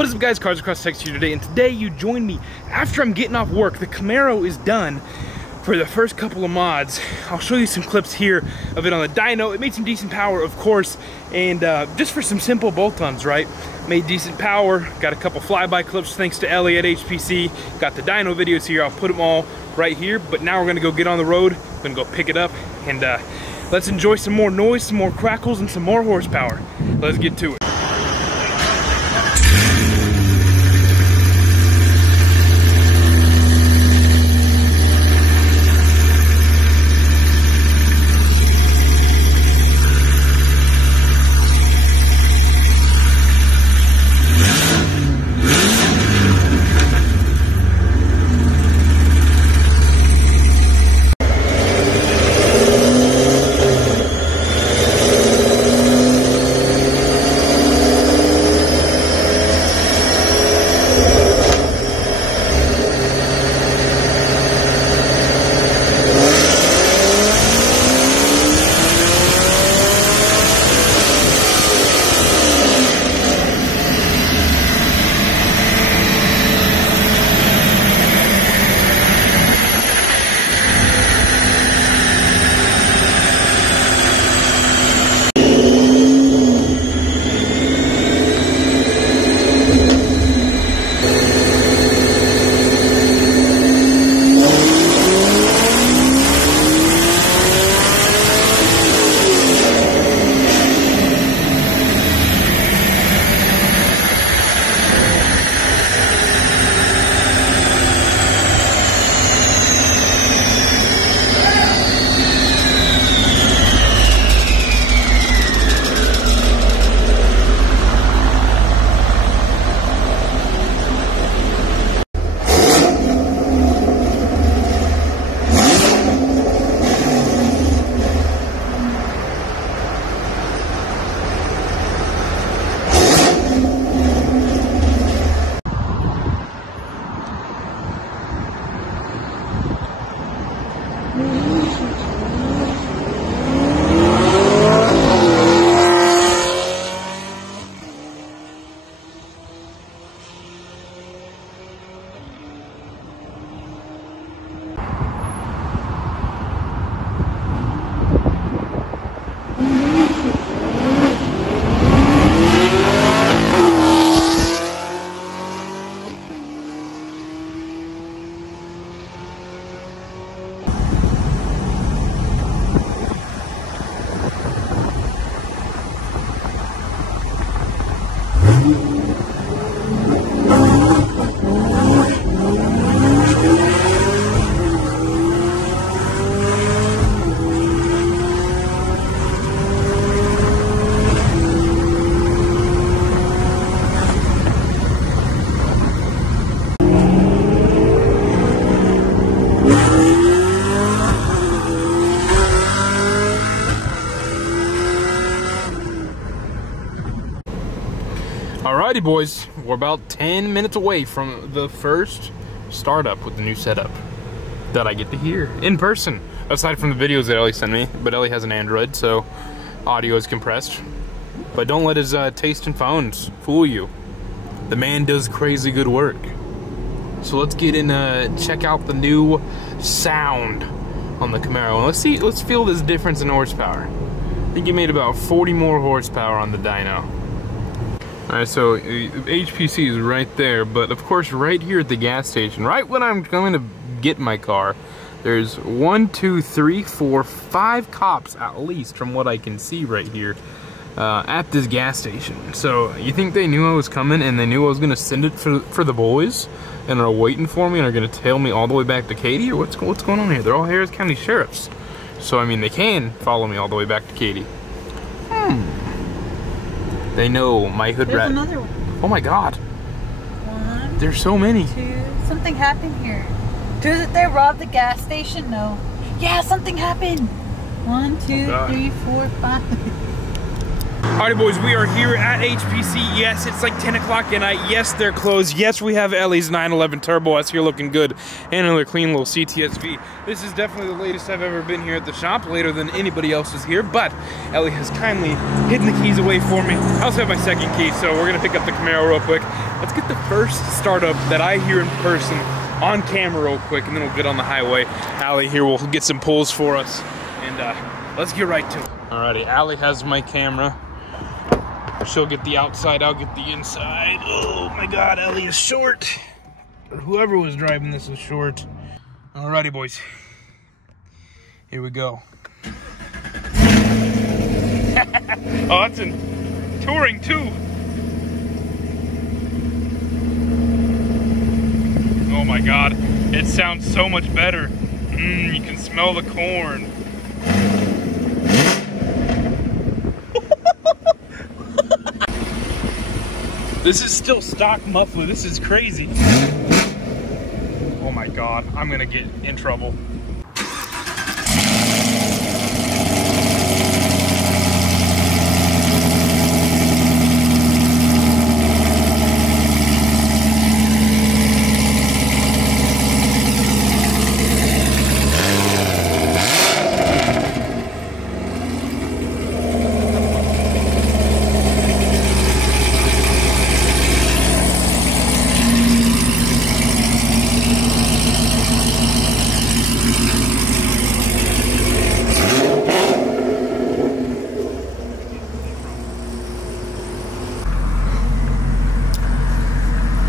What is up, guys? Cars Across Texas here today, and today you join me after I'm getting off work. The Camaro is done for the first couple of mods. I'll show you some clips here of it on the dyno. It made some decent power, of course, and just for some simple bolt-ons, right? Made decent power, got a couple flyby clips thanks to Ellie at HPC, got the dyno videos here. I'll put them all right here, but now we're gonna go get on the road. We're gonna go pick it up, and let's enjoy some more noise, some more crackles, and some more horsepower. Let's get to it. Alrighty, boys, we're about 10 minutes away from the first startup with the new setup that I get to hear in person, aside from the videos that Ellie sent me. But Ellie has an Android, so audio is compressed. But don't let his taste in phones fool you. The man does crazy good work. So let's get in, check out the new sound on the Camaro. Let's feel this difference in horsepower. I think he made about 40 more horsepower on the dyno. Alright, so HPC is right there, but of course right here at the gas station, right when I'm going to get my car, there's 1, 2, 3, 4, 5 cops at least from what I can see right here at this gas station. So you think they knew I was coming and they knew I was going to send it for the boys and are waiting for me and are going to tail me all the way back to Katy, or what's going on here? They're all Harris County sheriffs. So I mean, they can follow me all the way back to Katy. They know my hood rat. There's another one. Oh my god. One. There's so many. Two. Something happened here. Did they rob the gas station? No. Yeah, something happened. 1, 2, 3, 4, 5. Alright boys, we are here at HPC. Yes, it's like 10 o'clock at night. Yes, they're closed. Yes, we have Ellie's 911 Turbo S here looking good. And another clean little CTSV. This is definitely the latest I've ever been here at the shop. Later than anybody else is here. But Ellie has kindly hidden the keys away for me. I also have my second key, so we're going to pick up the Camaro real quick. Let's get the first startup that I hear in person on camera real quick, and then we'll get on the highway. Allie here will get some pulls for us. And let's get right to it. Alrighty, Allie has my camera. She'll get the outside, I'll get the inside. Oh my God, Ellie is short. Or whoever was driving this is short. Alrighty, boys. Here we go. Oh, that's in touring too. Oh my God, it sounds so much better. You can smell the corn. This is still stock muffler. This is crazy. Oh my God, I'm gonna get in trouble.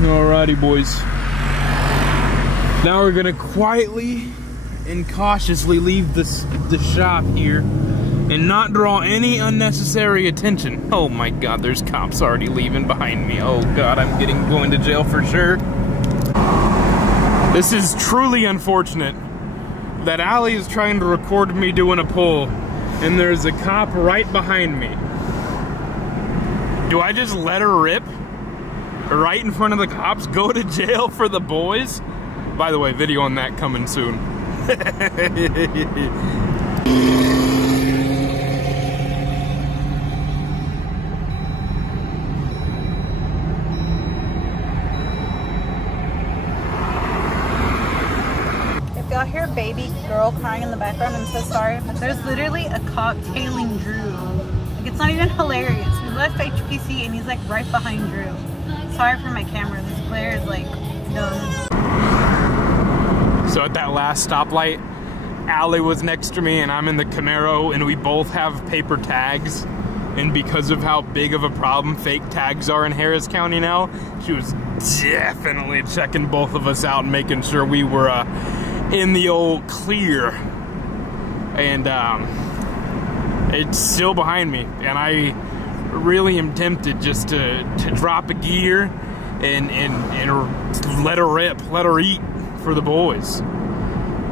Alrighty, boys. Now we're gonna quietly and cautiously leave the shop here and not draw any unnecessary attention. Oh my God, there's cops already leaving behind me. Oh God, I'm going to jail for sure. This is truly unfortunate that Allie is trying to record me doing a pull and there's a cop right behind me. Do I just let her rip? Right in front of the cops, go to jail for the boys? By the way, video on that coming soon. If y'all hear a baby girl crying in the background, I'm so sorry, but there's literally a cop tailing Drew. Like, it's not even hilarious. We left HPC and he's like right behind Drew. Sorry for my camera, this glare is like dumb. So at that last stoplight, Allie was next to me and I'm in the Camaro and we both have paper tags. And because of how big of a problem fake tags are in Harris County now, she was definitely checking both of us out and making sure we were in the old clear. And it's still behind me. And I really am tempted just to drop a gear and let her rip, let her eat for the boys.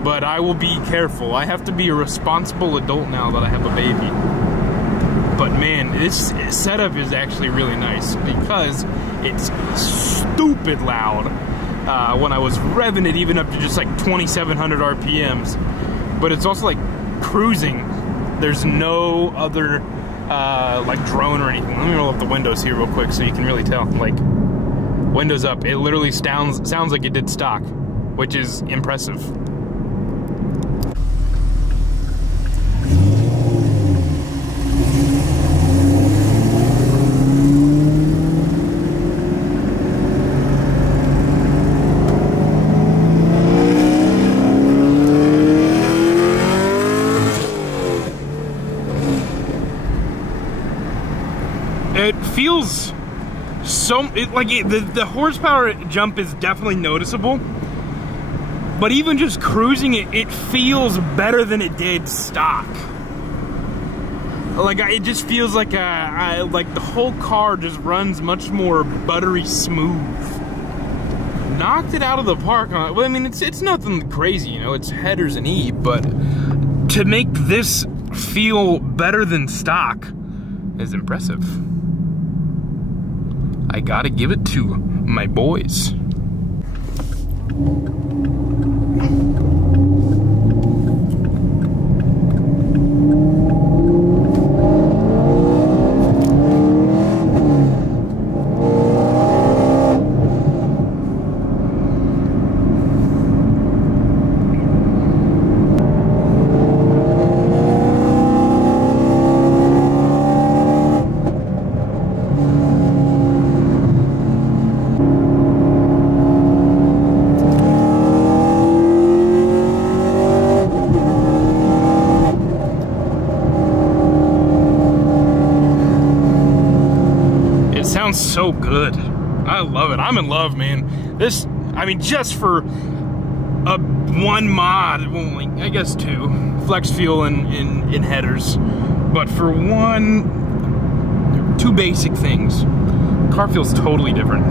But I will be careful. I have to be a responsible adult now that I have a baby. But man, this setup is actually really nice because it's stupid loud when I was revving it even up to just like 2,700 RPMs. But it's also like cruising. There's no other like drone or anything. Let me roll up the windows here real quick so you can really tell. Like, windows up, it literally sounds like it did stock, which is impressive. It feels so, the horsepower jump is definitely noticeable, but even just cruising it feels better than it did stock. Like, it just feels like like the whole car just runs much more buttery smooth. Knocked it out of the park. Well, I mean, it's nothing crazy, you know, it's headers and E, but to make this feel better than stock is impressive. I gotta give it to my boys. sounds so good. I love it. I'm in love, man. This, I mean, just for a one mod, well, like, I guess two, flex fuel and headers, but for two basic things, car feels totally different.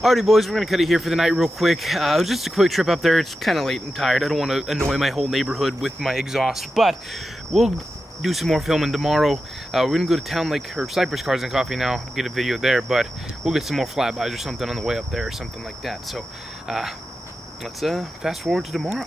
Alrighty boys, we're gonna cut it here for the night real quick. It was just a quick trip up there. It's kind of late and tired. I don't want to annoy my whole neighborhood with my exhaust, but we'll do some more filming tomorrow. We're gonna go to Town Lake, or Cypress Cars and Coffee now, get a video there, but we'll get some more flybys or something on the way up there or something like that. So let's fast forward to tomorrow.